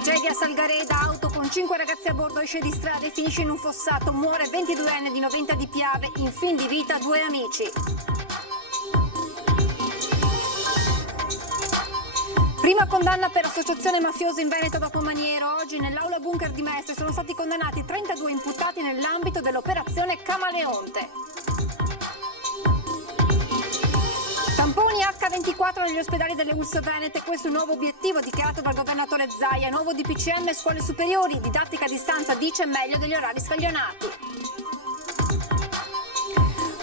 Tragedia a Salgareda, auto con 5 ragazzi a bordo esce di strada e finisce in un fossato, muore 22enne di Noventa di Piave, in fin di vita 2 amici. Prima condanna per associazione mafiosa in Veneto dopo Maniero. Oggi nell'aula bunker di Mestre sono stati condannati 32 imputati nell'ambito dell'operazione Camaleonte. Tamponi H24 negli ospedali delle ULSS Venete, questo è un nuovo obiettivo dichiarato dal governatore Zaia. Nuovo DPCM scuole superiori, didattica a distanza dice meglio degli orari scaglionati.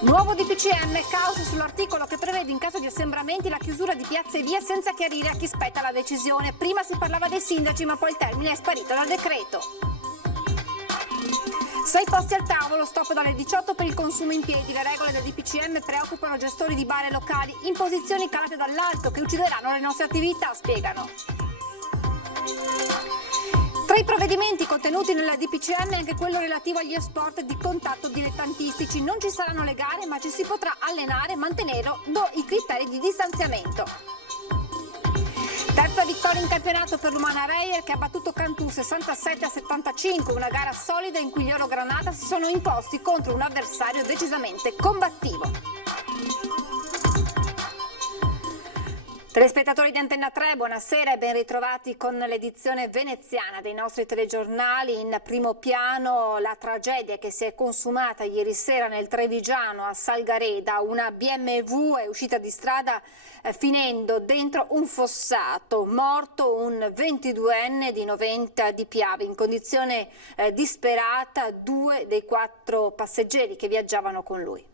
Nuovo DPCM, caos sull'articolo che prevede in caso di assembramenti la chiusura di piazze e vie senza chiarire a chi spetta la decisione. Prima si parlava dei sindaci ma poi il termine è sparito dal decreto. 6 posti al tavolo, stop dalle 18 per il consumo in piedi. Le regole del DPCM preoccupano gestori di bar e locali. Imposizioni calate dall'alto che uccideranno le nostre attività, spiegano. Tra i provvedimenti contenuti nella DPCM è anche quello relativo agli sport di contatto dilettantistici. Non ci saranno le gare, ma ci si potrà allenare mantenendo i criteri di distanziamento. Terza vittoria in campionato per l'Umana Reyer che ha battuto Cantù 67-75, una gara solida in cui gli Oro Granata si sono imposti contro un avversario decisamente combattivo. Telespettatori di Antenna 3, buonasera e ben ritrovati con l'edizione veneziana dei nostri telegiornali. In primo piano la tragedia che si è consumata ieri sera nel Trevigiano a Salgareda. Una BMW è uscita di strada finendo dentro un fossato. Morto un 22enne di Noventa di Piave. In condizione disperata 2 dei 4 passeggeri che viaggiavano con lui.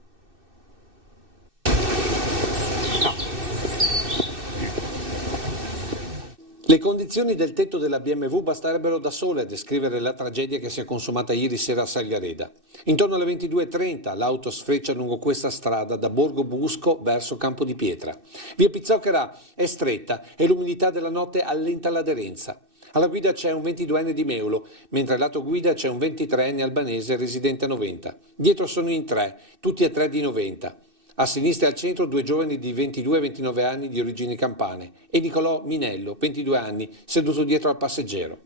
Le condizioni del tetto della BMW basterebbero da sole a descrivere la tragedia che si è consumata ieri sera a Salgareda. Intorno alle 22:30 l'auto sfreccia lungo questa strada da Borgo Busco verso Campo di Pietra. Via Pizzocchera è stretta e l'umidità della notte allenta l'aderenza. Alla guida c'è un 22enne di Meulo, mentre al lato guida c'è un 23enne albanese residente a Noventa. Dietro sono in 3, tutti e 3 di Noventa. A sinistra e al centro 2 giovani di 22 e 29 anni di origini campane e Nicolò Minello, 22 anni, seduto dietro al passeggero.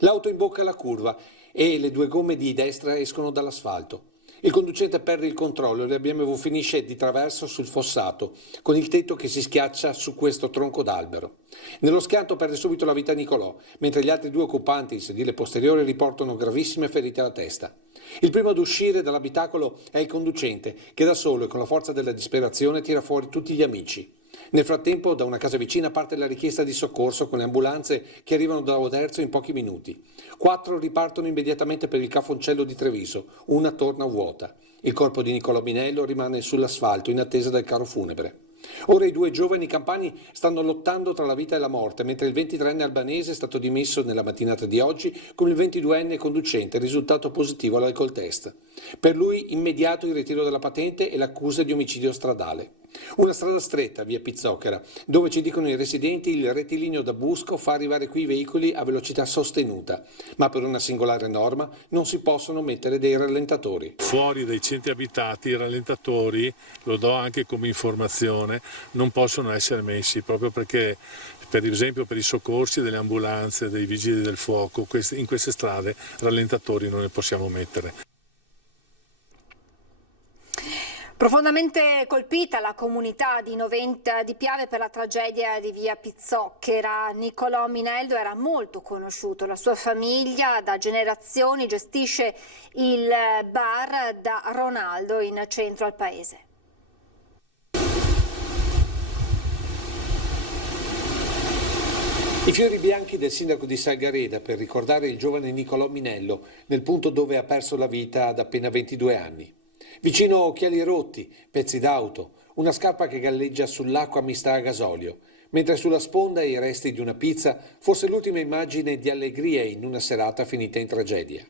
L'auto imbocca la curva e le 2 gomme di destra escono dall'asfalto. Il conducente perde il controllo e la BMW finisce di traverso sul fossato, con il tetto che si schiaccia su questo tronco d'albero. Nello schianto perde subito la vita Nicolò, mentre gli altri 2 occupanti in sedile posteriore riportano gravissime ferite alla testa. Il primo ad uscire dall'abitacolo è il conducente, che da solo e con la forza della disperazione tira fuori tutti gli amici. Nel frattempo, da una casa vicina parte la richiesta di soccorso con le ambulanze che arrivano da Oderzo in pochi minuti. 4 ripartono immediatamente per il Cafoncello di Treviso, una torna vuota. Il corpo di Nicolò Minello rimane sull'asfalto in attesa del carro funebre. Ora i 2 giovani campani stanno lottando tra la vita e la morte, mentre il 23enne albanese è stato dimesso nella mattinata di oggi come il 22enne conducente, risultato positivo all'alcol test. Per lui immediato il ritiro della patente e l'accusa di omicidio stradale. Una strada stretta, via Pizzocchera, dove ci dicono i residenti il rettilineo da Busco fa arrivare qui i veicoli a velocità sostenuta, ma per una singolare norma non si possono mettere dei rallentatori. Fuori dai centri abitati i rallentatori, lo do anche come informazione, non possono essere messi proprio perché per esempio per i soccorsi delle ambulanze, dei vigili del fuoco, in queste strade rallentatori non ne possiamo mettere. Profondamente colpita la comunità di Noventa di Piave per la tragedia di via Pizzocchera. Nicolò Minello era molto conosciuto, la sua famiglia da generazioni gestisce il bar da Ronaldo in centro al paese. I fiori bianchi del sindaco di Salgareda per ricordare il giovane Nicolò Minello nel punto dove ha perso la vita ad appena 22 anni. Vicino occhiali rotti, pezzi d'auto, una scarpa che galleggia sull'acqua mista a gasolio, mentre sulla sponda i resti di una pizza, forse l'ultima immagine di allegria in una serata finita in tragedia.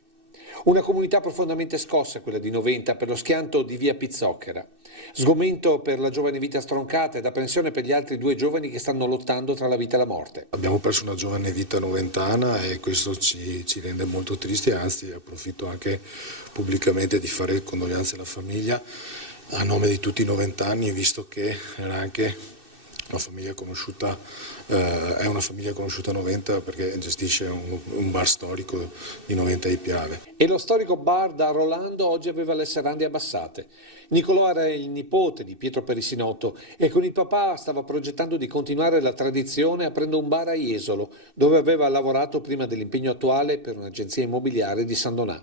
Una comunità profondamente scossa, quella di Noventa, per lo schianto di via Pizzocchera. Sgomento per la giovane vita stroncata ed apprensione per gli altri 2 giovani che stanno lottando tra la vita e la morte. Abbiamo perso una giovane vita noventana e questo ci rende molto tristi, anzi approfitto anche pubblicamente di fare condoglianze alla famiglia a nome di tutti i noventanni, visto che era anche una famiglia conosciuta, è una famiglia conosciuta a Noventa perché gestisce un bar storico di Noventa di Piave. E lo storico bar da Rolando oggi aveva le serrande abbassate. Nicolò era il nipote di Pietro Perissinotto e con il papà stava progettando di continuare la tradizione aprendo un bar a Jesolo, dove aveva lavorato prima dell'impegno attuale per un'agenzia immobiliare di San Donà.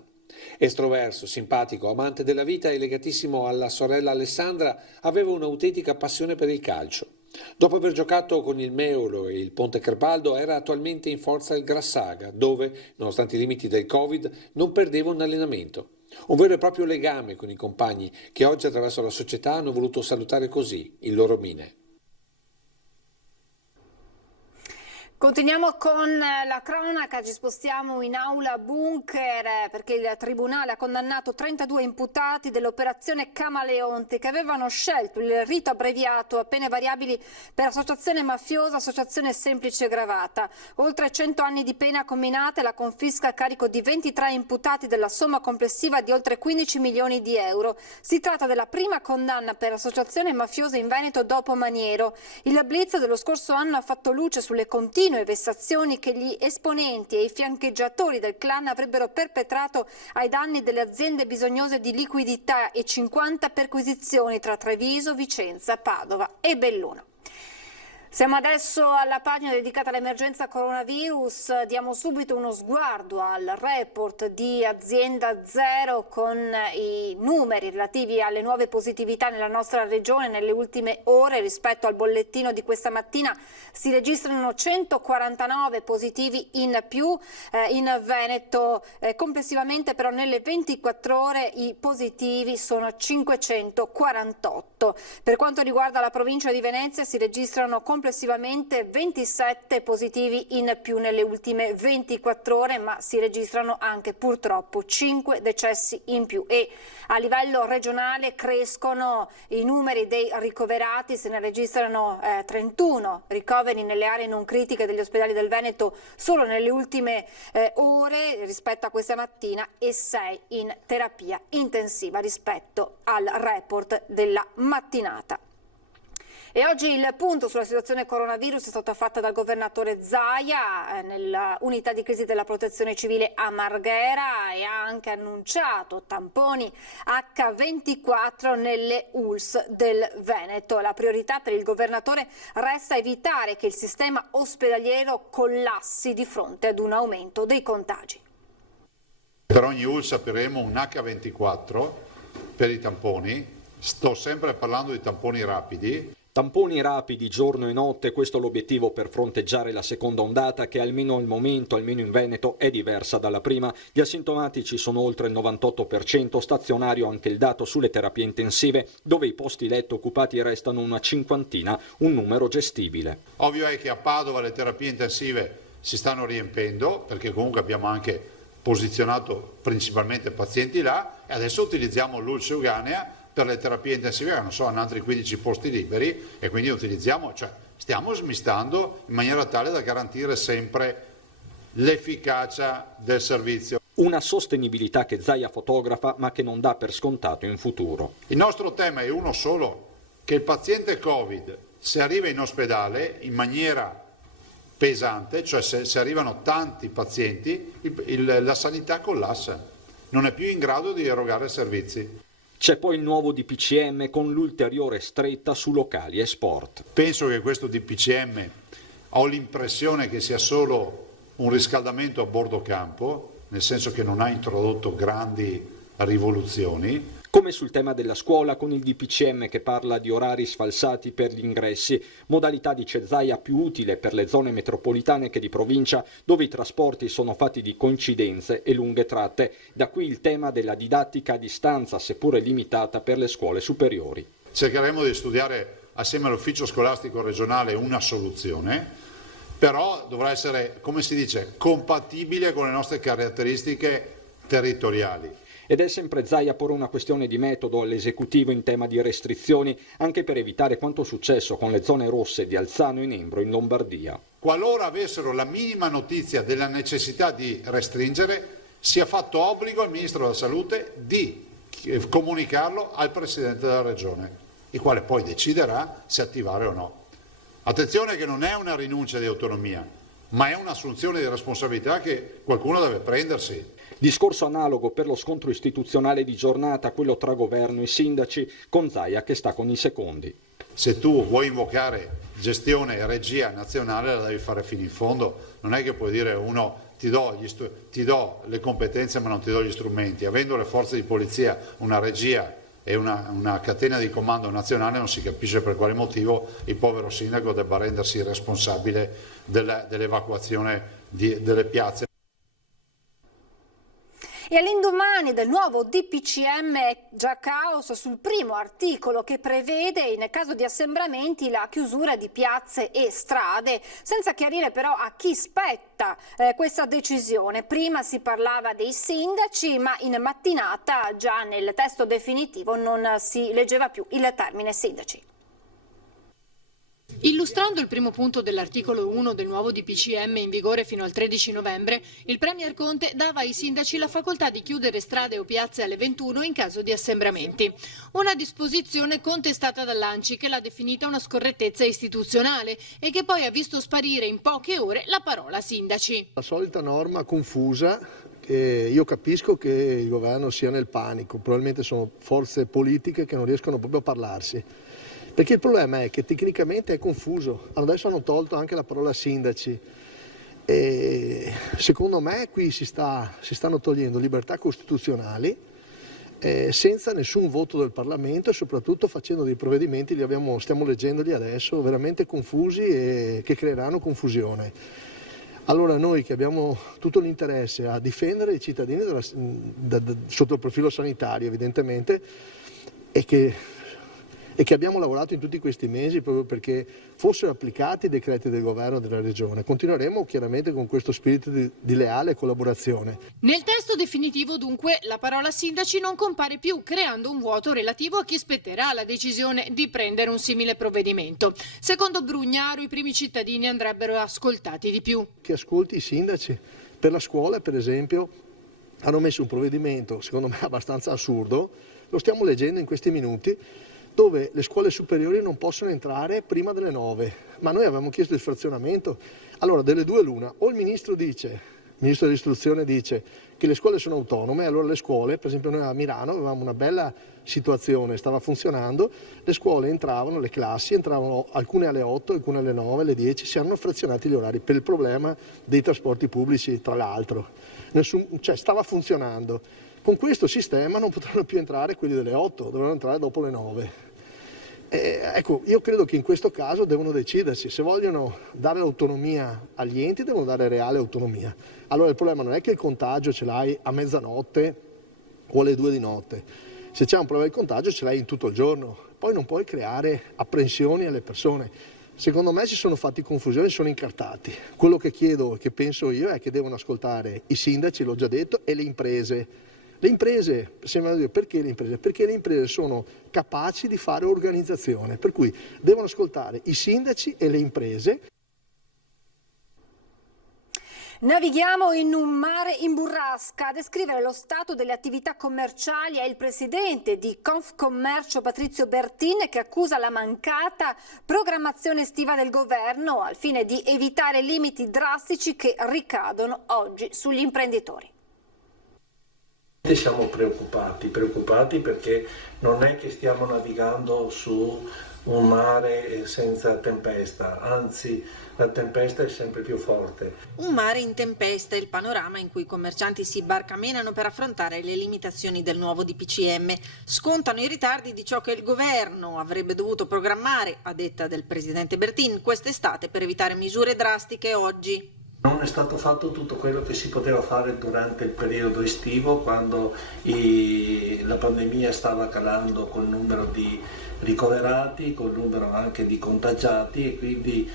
Estroverso, simpatico, amante della vita e legatissimo alla sorella Alessandra, aveva un'autentica passione per il calcio. Dopo aver giocato con il Meolo e il Ponte Crepaldo era attualmente in forza il Grassaga, dove, nonostante i limiti del Covid, non perdeva un allenamento. Un vero e proprio legame con i compagni che oggi attraverso la società hanno voluto salutare così il loro Mine. Continuiamo con la cronaca, ci spostiamo in aula bunker perché il Tribunale ha condannato 32 imputati dell'operazione Camaleonte che avevano scelto il rito abbreviato a pene variabili per associazione mafiosa, associazione semplice aggravata. Oltre 100 anni di pena comminate, la confisca a carico di 23 imputati della somma complessiva di oltre 15 milioni di euro. Si tratta della prima condanna per associazione mafiosa in Veneto dopo Maniero. Il Blitz dello scorso anno ha fatto luce sulle continue vessazioni che gli esponenti e i fiancheggiatori del clan avrebbero perpetrato ai danni delle aziende bisognose di liquidità e 50 perquisizioni tra Treviso, Vicenza, Padova e Belluno. Siamo adesso alla pagina dedicata all'emergenza coronavirus, diamo subito uno sguardo al report di Azienda Zero con i numeri relativi alle nuove positività nella nostra regione nelle ultime ore. Rispetto al bollettino di questa mattina si registrano 149 positivi in più in Veneto, complessivamente però nelle 24 ore i positivi sono 548. Per quanto riguarda la provincia di Venezia si registrano complessivamente 27 positivi in più nelle ultime 24 ore, ma si registrano anche purtroppo 5 decessi in più e a livello regionale crescono i numeri dei ricoverati, se ne registrano 31 ricoveri nelle aree non critiche degli ospedali del Veneto solo nelle ultime ore rispetto a questa mattina e 6 in terapia intensiva rispetto al report della mattinata. E oggi il punto sulla situazione coronavirus è stato fatto dal governatore Zaia nell'unità di crisi della protezione civile a Marghera e ha anche annunciato tamponi H24 nelle ULSS del Veneto. La priorità per il governatore resta evitare che il sistema ospedaliero collassi di fronte ad un aumento dei contagi. Per ogni ULSS apriremo un H24 per i tamponi, sto sempre parlando di tamponi rapidi. Tamponi rapidi giorno e notte, questo è l'obiettivo per fronteggiare la seconda ondata che almeno al momento, almeno in Veneto, è diversa dalla prima. Gli asintomatici sono oltre il 98%, stazionario anche il dato sulle terapie intensive, dove i posti letto occupati restano una cinquantina, un numero gestibile. Ovvio è che a Padova le terapie intensive si stanno riempendo, perché comunque abbiamo anche posizionato principalmente pazienti là, e adesso utilizziamo l'ULSS Euganea per le terapie intensive, che non so, hanno altri 15 posti liberi e quindi stiamo smistando in maniera tale da garantire sempre l'efficacia del servizio. Una sostenibilità che Zaia fotografa ma che non dà per scontato in futuro. Il nostro tema è uno solo, che il paziente Covid, se arriva in ospedale in maniera pesante, cioè se arrivano tanti pazienti, la sanità collassa, non è più in grado di erogare servizi. C'è poi il nuovo DPCM con l'ulteriore stretta su locali e sport. Penso che questo DPCM, ho l'impressione che sia solo un riscaldamento a bordo campo, nel senso che non ha introdotto grandi rivoluzioni. Come sul tema della scuola con il DPCM che parla di orari sfalsati per gli ingressi, modalità dice Zaia più utile per le zone metropolitane che di provincia dove i trasporti sono fatti di coincidenze e lunghe tratte. Da qui il tema della didattica a distanza, seppure limitata per le scuole superiori. Cercheremo di studiare assieme all'ufficio scolastico regionale una soluzione, però dovrà essere, come si dice, compatibile con le nostre caratteristiche territoriali. Ed è sempre Zaia a porre una questione di metodo all'esecutivo in tema di restrizioni, anche per evitare quanto successo con le zone rosse di Alzano e Nembro in Lombardia. Qualora avessero la minima notizia della necessità di restringere, sia fatto obbligo al Ministro della Salute di comunicarlo al Presidente della Regione, il quale poi deciderà se attivare o no. Attenzione che non è una rinuncia di autonomia, ma è un'assunzione di responsabilità che qualcuno deve prendersi. Discorso analogo per lo scontro istituzionale di giornata, quello tra governo e sindaci, con Zaia che sta con i secondi. Se tu vuoi invocare gestione e regia nazionale la devi fare fino in fondo, non è che puoi dire uno ti do le competenze ma non ti do gli strumenti. Avendo le forze di polizia, una regia e una catena di comando nazionale, non si capisce per quale motivo il povero sindaco debba rendersi responsabile dell'evacuazione delle piazze. E all'indomani del nuovo DPCM già caos sul primo articolo che prevede in caso di assembramenti la chiusura di piazze e strade, senza chiarire però a chi spetta questa decisione. Prima si parlava dei sindaci, ma in mattinata già nel testo definitivo non si leggeva più il termine sindaci. Illustrando il primo punto dell'articolo 1 del nuovo DPCM in vigore fino al 13 novembre, il Premier Conte dava ai sindaci la facoltà di chiudere strade o piazze alle 21 in caso di assembramenti. Una disposizione contestata dall'ANCI che l'ha definita una scorrettezza istituzionale e che poi ha visto sparire in poche ore la parola sindaci. La solita norma confusa. Io capisco che il governo sia nel panico, probabilmente sono forze politiche che non riescono proprio a parlarsi. Perché il problema è che tecnicamente è confuso. Adesso hanno tolto anche la parola sindaci. E secondo me qui si stanno togliendo libertà costituzionali senza nessun voto del Parlamento e soprattutto facendo dei provvedimenti, stiamo leggendoli adesso, veramente confusi e che creeranno confusione. Allora noi che abbiamo tutto l'interesse a difendere i cittadini sotto il profilo sanitario evidentemente e che abbiamo lavorato in tutti questi mesi proprio perché fossero applicati i decreti del governo e della regione. Continueremo chiaramente con questo spirito di leale collaborazione. Nel testo definitivo dunque la parola sindaci non compare più, creando un vuoto relativo a chi spetterà la decisione di prendere un simile provvedimento. Secondo Brugnaro i primi cittadini andrebbero ascoltati di più. Che ascolti i sindaci. Per la scuola per esempio hanno messo un provvedimento secondo me abbastanza assurdo, lo stiamo leggendo in questi minuti, dove le scuole superiori non possono entrare prima delle 9, ma noi avevamo chiesto il frazionamento. Allora delle due l'una, o il ministro dell'istruzione dice che le scuole sono autonome, allora le scuole, per esempio noi a Milano avevamo una bella situazione, stava funzionando, le scuole entravano, le classi entravano alcune alle 8, alcune alle 9, alle 10, si erano frazionati gli orari per il problema dei trasporti pubblici tra l'altro, stava funzionando. Con questo sistema non potranno più entrare quelli delle 8, dovranno entrare dopo le 9. Ecco, io credo che in questo caso devono decidersi, se vogliono dare autonomia agli enti devono dare reale autonomia. Allora il problema non è che il contagio ce l'hai a mezzanotte o alle 2 di notte, se c'è un problema di contagio ce l'hai in tutto il giorno, poi non puoi creare apprensioni alle persone. Secondo me si sono fatti confusione, sono incartati. Quello che chiedo e che penso io è che devono ascoltare i sindaci, l'ho già detto, e le imprese. Le imprese, perché le imprese? Perché le imprese sono capaci di fare organizzazione, per cui devono ascoltare i sindaci e le imprese. Navighiamo in un mare in burrasca. A descrivere lo stato delle attività commerciali è il presidente di Confcommercio Patrizio Bertin, che accusa la mancata programmazione estiva del governo al fine di evitare limiti drastici che ricadono oggi sugli imprenditori. Siamo preoccupati perché non è che stiamo navigando su un mare senza tempesta, anzi la tempesta è sempre più forte. Un mare in tempesta è il panorama in cui i commercianti si barcamenano per affrontare le limitazioni del nuovo DPCM. Scontano i ritardi di ciò che il governo avrebbe dovuto programmare, a detta del presidente Bertin, quest'estate per evitare misure drastiche oggi. Non è stato fatto tutto quello che si poteva fare durante il periodo estivo, quando la pandemia stava calando col numero di ricoverati, col numero anche di contagiati, e quindi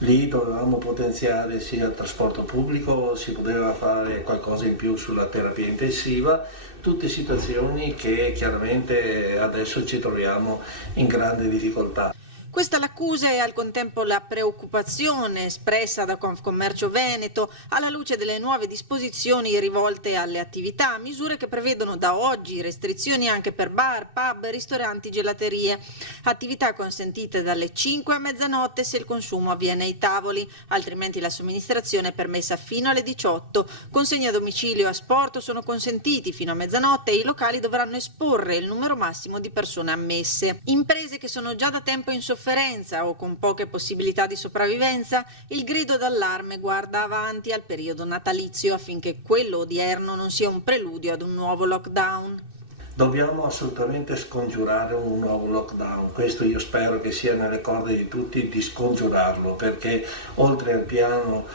lì dovevamo potenziare sia il trasporto pubblico, si poteva fare qualcosa in più sulla terapia intensiva, tutte situazioni che chiaramente adesso ci troviamo in grande difficoltà. Questa l'accusa e al contempo la preoccupazione espressa da Confcommercio Veneto alla luce delle nuove disposizioni rivolte alle attività, misure che prevedono da oggi restrizioni anche per bar, pub, ristoranti, gelaterie, attività consentite dalle 5 a mezzanotte se il consumo avviene ai tavoli, altrimenti la somministrazione è permessa fino alle 18, consegne a domicilio e asporto sono consentiti fino a mezzanotte e i locali dovranno esporre il numero massimo di persone ammesse. Imprese che sono già da tempo in sofferenza o con poche possibilità di sopravvivenza, il grido d'allarme guarda avanti al periodo natalizio affinché quello odierno non sia un preludio ad un nuovo lockdown. Dobbiamo assolutamente scongiurare un nuovo lockdown, questo io spero che sia nelle corde di tutti di scongiurarlo, perché oltre al piano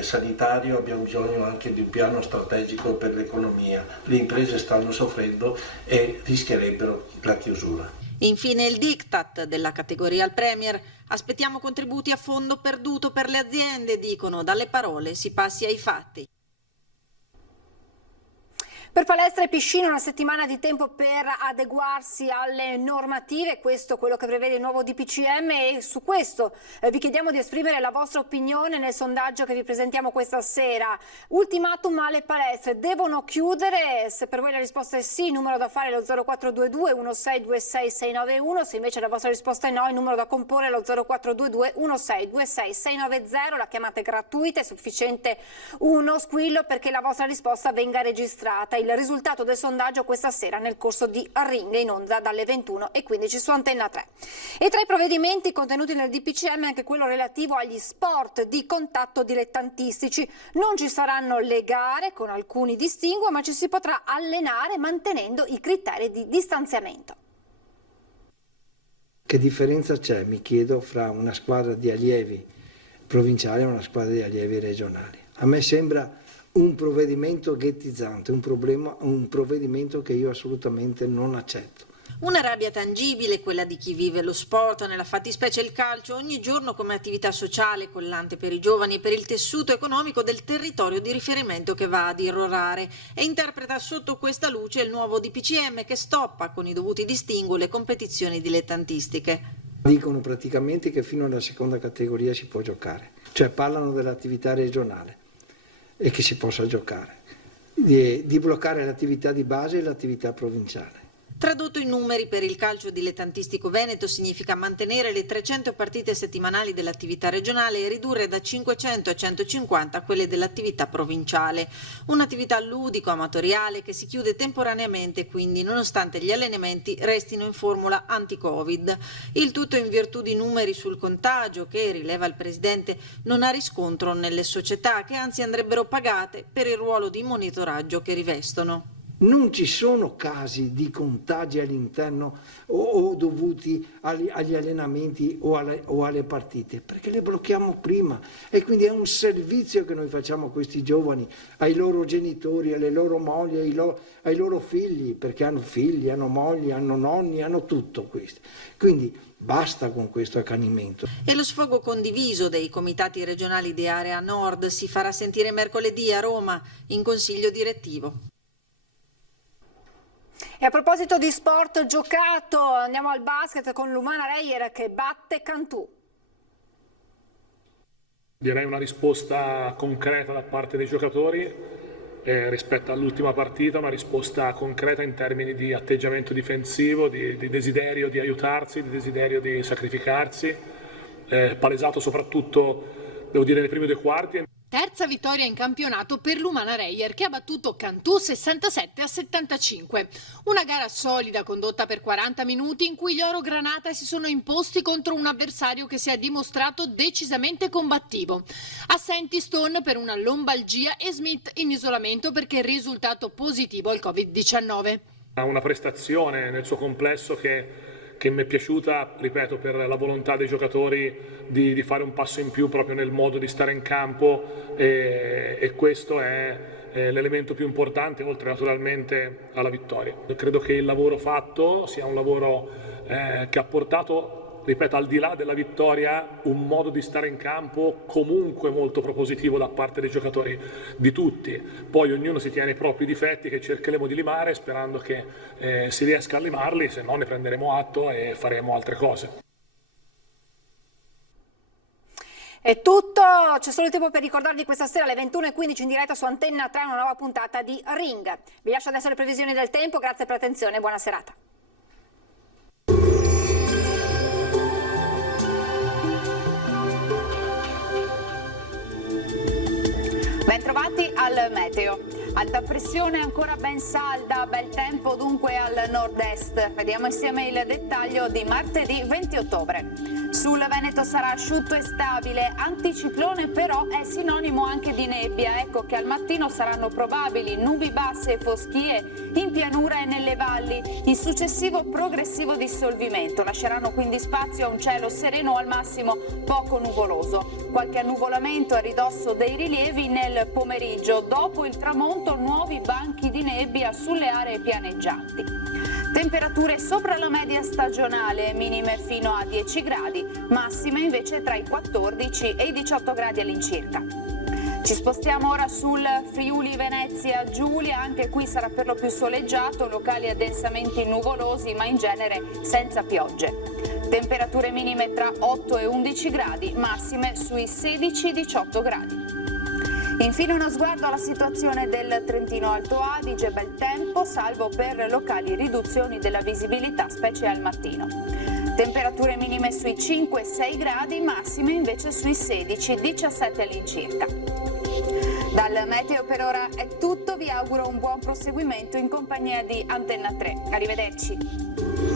sanitario abbiamo bisogno anche di un piano strategico per l'economia. Le imprese stanno soffrendo e rischierebbero la chiusura. Infine il diktat della categoria al Premier. Aspettiamo contributi a fondo perduto per le aziende, dicono, dalle parole si passi ai fatti. Per palestra e piscine una settimana di tempo per adeguarsi alle normative, questo è quello che prevede il nuovo DPCM e su questo vi chiediamo di esprimere la vostra opinione nel sondaggio che vi presentiamo questa sera. Ultimatum alle palestre, devono chiudere? Se per voi la risposta è sì, il numero da fare è lo 0422 1626 691, se invece la vostra risposta è no, il numero da comporre è lo 0422 1626 690, la chiamata è gratuita, è sufficiente uno squillo perché la vostra risposta venga registrata. Il risultato del sondaggio questa sera nel corso di Ring in onda dalle 21:15 su Antenna 3. E tra i provvedimenti contenuti nel DPCM anche quello relativo agli sport di contatto dilettantistici. Non ci saranno le gare con alcuni distinguo, ma ci si potrà allenare mantenendo i criteri di distanziamento. Che differenza c'è, mi chiedo, fra una squadra di allievi provinciali e una squadra di allievi regionali? A me sembra un provvedimento ghettizzante, un provvedimento che io assolutamente non accetto. Una rabbia tangibile, quella di chi vive lo sport, nella fattispecie il calcio, ogni giorno come attività sociale, collante per i giovani e per il tessuto economico del territorio di riferimento che va ad irrorare, e interpreta sotto questa luce il nuovo DPCM che stoppa con i dovuti distinguo le competizioni dilettantistiche. Dicono praticamente che fino alla seconda categoria si può giocare, cioè parlano dell'attività regionale e che si possa giocare, di bloccare l'attività di base e l'attività provinciale. Tradotto in numeri, per il calcio dilettantistico veneto significa mantenere le 300 partite settimanali dell'attività regionale e ridurre da 500 a 150 quelle dell'attività provinciale. Un'attività ludico-amatoriale che si chiude temporaneamente, quindi nonostante gli allenamenti restino in formula anti-Covid. Il tutto in virtù di numeri sul contagio che, rileva il Presidente, non ha riscontro nelle società che anzi andrebbero pagate per il ruolo di monitoraggio che rivestono. Non ci sono casi di contagi all'interno o dovuti agli allenamenti o alle partite, perché le blocchiamo prima e quindi è un servizio che noi facciamo a questi giovani, ai loro genitori, alle loro mogli, ai loro figli, perché hanno figli, hanno mogli, hanno nonni, hanno tutto questo. Quindi basta con questo accanimento. E lo sfogo condiviso dei comitati regionali di Area Nord si farà sentire mercoledì a Roma in consiglio direttivo. E a proposito di sport giocato, andiamo al basket con Lumana Reyer che batte Cantù. Direi una risposta concreta da parte dei giocatori rispetto all'ultima partita, una risposta concreta in termini di atteggiamento difensivo, di desiderio di aiutarsi, di desiderio di sacrificarsi, palesato soprattutto, devo dire, nei primi due quarti. Terza vittoria in campionato per l'Umana Reyer che ha battuto Cantù 67-75. Una gara solida condotta per 40 minuti in cui gli Oro Granata si sono imposti contro un avversario che si è dimostrato decisamente combattivo. Assenti Stone per una lombalgia e Smith in isolamento perché il risultato positivo al Covid-19. Una prestazione nel suo complesso che mi è piaciuta, ripeto, per la volontà dei giocatori di fare un passo in più proprio nel modo di stare in campo e questo è l'elemento più importante, oltre naturalmente alla vittoria. Credo che il lavoro fatto sia un lavoro che ha portato ripeto, al di là della vittoria, un modo di stare in campo comunque molto propositivo da parte dei giocatori di tutti. Poi ognuno si tiene i propri difetti che cercheremo di limare, sperando che si riesca a limarli, se no ne prenderemo atto e faremo altre cose. È tutto, c'è solo il tempo per ricordarvi questa sera alle 21:15 in diretta su Antenna 3 una nuova puntata di Ring. Vi lascio adesso le previsioni del tempo, grazie per l'attenzione e buona serata. Bentrovati al meteo. Alta pressione ancora ben salda, bel tempo dunque al nord-est. Vediamo insieme il dettaglio di martedì 20 ottobre. Sul Veneto sarà asciutto e stabile, anticiclone però è sinonimo anche di nebbia. Ecco che al mattino saranno probabili nubi basse e foschie in pianura e nelle valli. In successivo progressivo dissolvimento lasceranno quindi spazio a un cielo sereno o al massimo poco nuvoloso. Qualche annuvolamento a ridosso dei rilievi nel pomeriggio. Dopo il tramonto nuovi banchi di nebbia sulle aree pianeggianti. Temperature sopra la media stagionale, minime fino a 10 gradi, massime invece tra i 14 e i 18 gradi all'incirca. Ci spostiamo ora sul Friuli Venezia Giulia, anche qui sarà per lo più soleggiato, locali addensamenti nuvolosi ma in genere senza piogge. Temperature minime tra 8 e 11 gradi, massime sui 16-18 gradi. Infine uno sguardo alla situazione del Trentino Alto Adige, bel tempo, salvo per locali riduzioni della visibilità, specie al mattino. Temperature minime sui 5-6 gradi, massime invece sui 16-17 all'incirca. Dal meteo per ora è tutto, vi auguro un buon proseguimento in compagnia di Antenna 3. Arrivederci.